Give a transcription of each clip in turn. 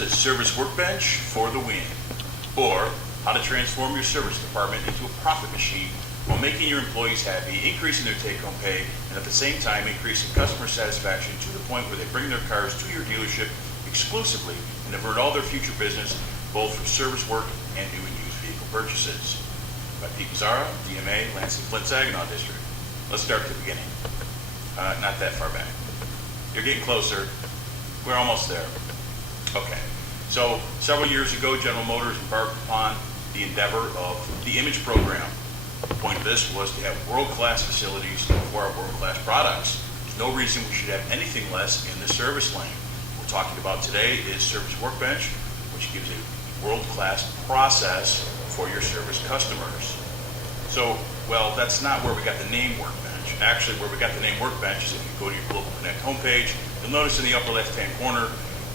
says Service Workbench for the win. Or how to transform your service department into a profit machine while making your employees happy, increasing their take-home pay, and at the same time increasing customer satisfaction to the point where they bring their cars to your dealership exclusively and divert all their future business, both for service work and new and used vehicle purchases. By Pete Mazzara, DMA, Lansing, Flint, Saginaw District. Let's start at the beginning. Not that far back. You're getting closer. We're almost there. Okay. So several years ago, General Motors embarked upon the endeavor of the Image Program. The point of this was to have world-class facilities for our world-class products. There's no reason we should have anything less in the service lane. What we're talking about today is Service Workbench, which gives a world-class process for your service customers. So, well, that's not where we got the name Workbench. Actually, where we got the name Workbench is if you go to your Global Connect homepage, you'll notice in the upper left-hand corner,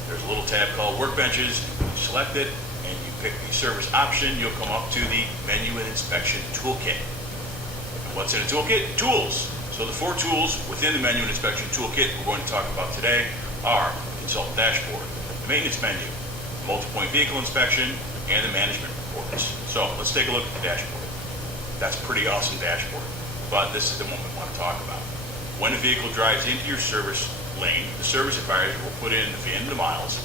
there's a little tab called Workbenches. You select it, and you pick the service option, you'll come up to the Menu and Inspection Toolkit. And what's in a toolkit? Tools. So the 4 tools within the Menu and Inspection Toolkit we're going to talk about today are the Consultant Dashboard, the Maintenance Menu, the Multi-Point Vehicle Inspection, and the Management Reports. So let's take a look at the dashboard. That's a pretty awesome dashboard, but this is the one we want to talk about. When a vehicle drives into your service lane, the service advisor will put in the VIN, the miles,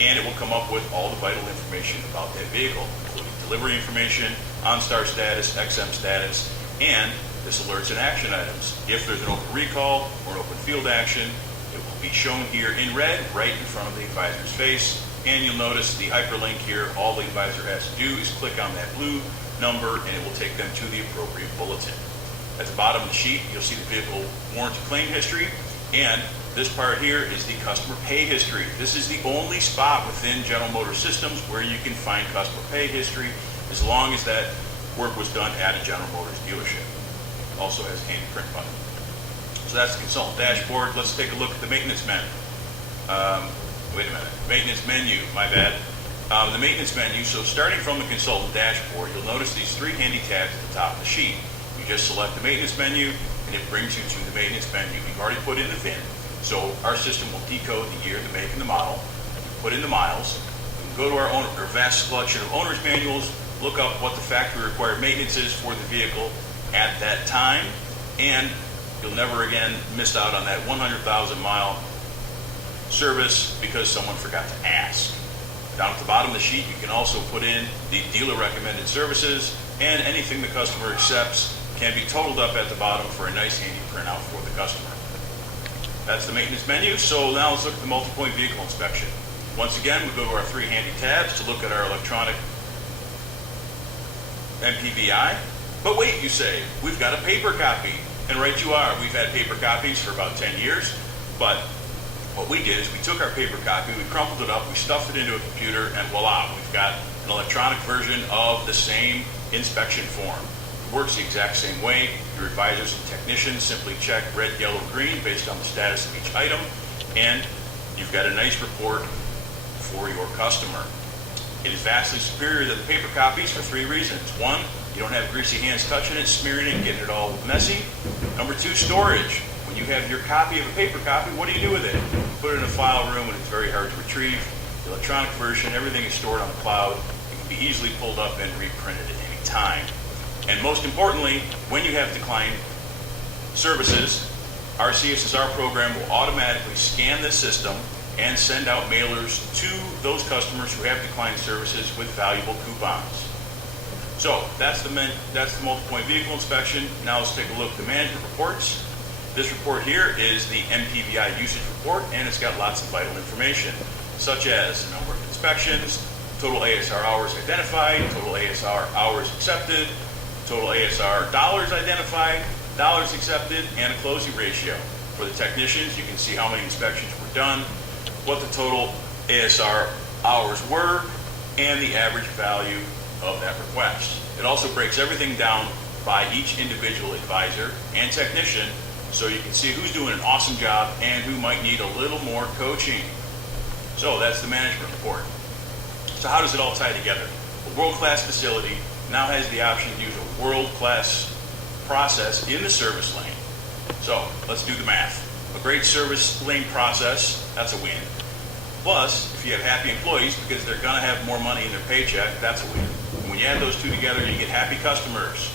and it will come up with all the vital information about that vehicle, including delivery information, OnStar status, XM status, and this alerts and action items. If there's an open recall or an open field action, it will be shown here in red right in front of the advisor's face, and you'll notice the hyperlink here. All the advisor has to do is click on that blue number and it will take them to the appropriate bulletin. At the bottom of the sheet, you'll see the vehicle warranty claim history, and this part here is the customer pay history. This is the only spot within General Motors systems where you can find customer pay history as long as that work was done at a General Motors dealership. Also has a handy print button. So that's the Consultant Dashboard. Let's take a look at the maintenance menu. Wait a minute. Maintenance menu, my bad. The maintenance menu, so starting from the Consultant Dashboard, you'll notice these 3 handy tabs at the top of the sheet. You just select the maintenance menu and it brings you to the maintenance menu. You've already put in the VIN. So our system will decode the year, the make, and the model, put in the miles. We can go to our vast collection of owner's manuals, look up what the factory required maintenance is for the vehicle at that time, and you'll never again miss out on that 100,000 mile service because someone forgot to ask. Down at the bottom of the sheet, you can also put in the dealer recommended services, and anything the customer accepts can be totaled up at the bottom for a nice handy printout for the customer. That's the maintenance menu. So now let's look at the multi-point vehicle inspection. Once again, we go to our 3 handy tabs to look at our electronic MPVI. But wait, you say, we've got a paper copy. And right you are. We've had paper copies for about 10 years. But what we did is we took our paper copy, we crumpled it up, we stuffed it into a computer, and voila, we've got an electronic version of the same inspection form. It works the exact same way. Your advisors and technicians simply check red, yellow, green based on the status of each item, and you've got a nice report for your customer. It is vastly superior to the paper copies for 3 reasons. 1, you don't have greasy hands touching it, smearing it, getting it all messy. Number 2, storage. When you have your copy of a paper copy, what do you do with it? You put it in a file room and it's very hard to retrieve. The electronic version, everything is stored on the cloud. It can be easily pulled up and reprinted at any time. And most importantly, when you have declined services, our CSSR program will automatically scan the system and send out mailers to those customers who have declined services with valuable coupons. So that's the multi-point vehicle inspection. Now let's take a look at the management reports. This report here is the MPVI usage report, and it's got lots of vital information, such as the number of inspections, total ASR hours identified, total ASR hours accepted, total ASR dollars identified, dollars accepted, and a closing ratio. For the technicians, you can see how many inspections were done, what the total ASR hours were, and the average value of that request. It also breaks everything down by each individual advisor and technician, so you can see who's doing an awesome job and who might need a little more coaching. So that's the management report. So how does it all tie together? A world-class facility now has the option to use a world-class process in the service lane. So let's do the math. A great service lane process, that's a win. Plus, if you have happy employees, because they're going to have more money in their paycheck, that's a win. And when you add those two together, you get happy customers.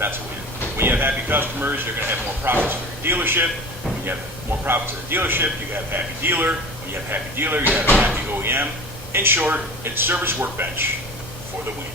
That's a win. When you have happy customers, you're going to have more profits for your dealership. When you have more profits in the dealership, you have a happy dealer. When you have a happy dealer, you have a happy OEM. In short, it's Service Workbench for the win.